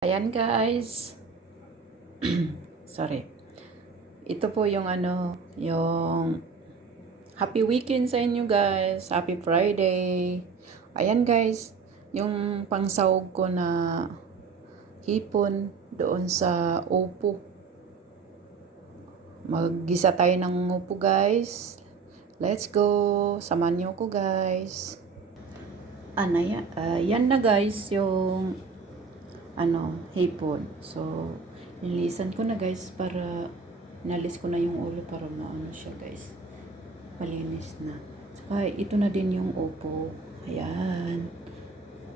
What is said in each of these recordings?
Ayan guys. Sorry. Ito po yung yung happy weekend sa inyo guys. Happy Friday. Ayan guys, yung pangsahog ko na hipon doon sa upo. Maggisa tayo ng upo guys. Let's go. Samahan niyo ko guys. Yan na guys yung hipon. So, nilisan ko na guys para nalis ko na yung ulo para maano siya guys. Malinis na. Saka ito na din yung upo. Ayan.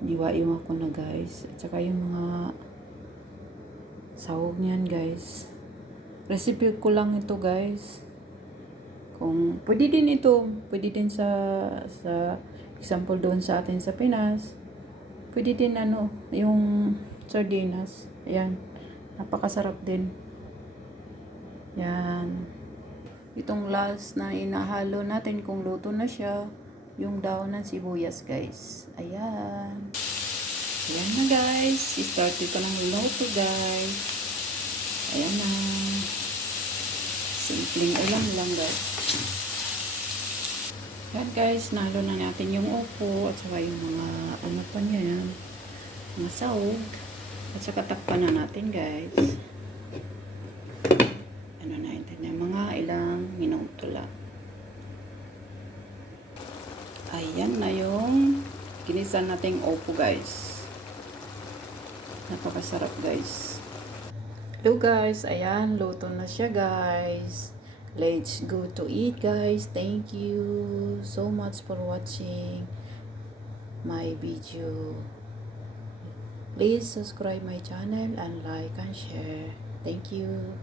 Diwa-iwa ko na guys. At saka yung mga sahog niyan guys. Recipe ko lang ito guys. Kung pwede din ito, pwede din sa example doon sa atin sa Pinas. Pwede din yung sardinas. Ayan. Napakasarap din. Yan. Itong last na inahalo natin kung luto na siya, yung daon ng sibuyas guys. Ayan. Ayan na guys. Start ito ng luto guys. Ayan na. Simpleng ulam lang guys. Ayan guys. Nahalo na natin yung upo at saka yung mga pa niya yan. Mga sahog. At saka takpan na natin guys. Mga ilang minuto lang. Ayan na yung ginisan nating upo guys. Napakasarap guys. Hello guys. Ayan. Luto na siya guys. Let's go to eat guys. Thank you so much for watching my video. Please subscribe my channel and like and share. Thank you.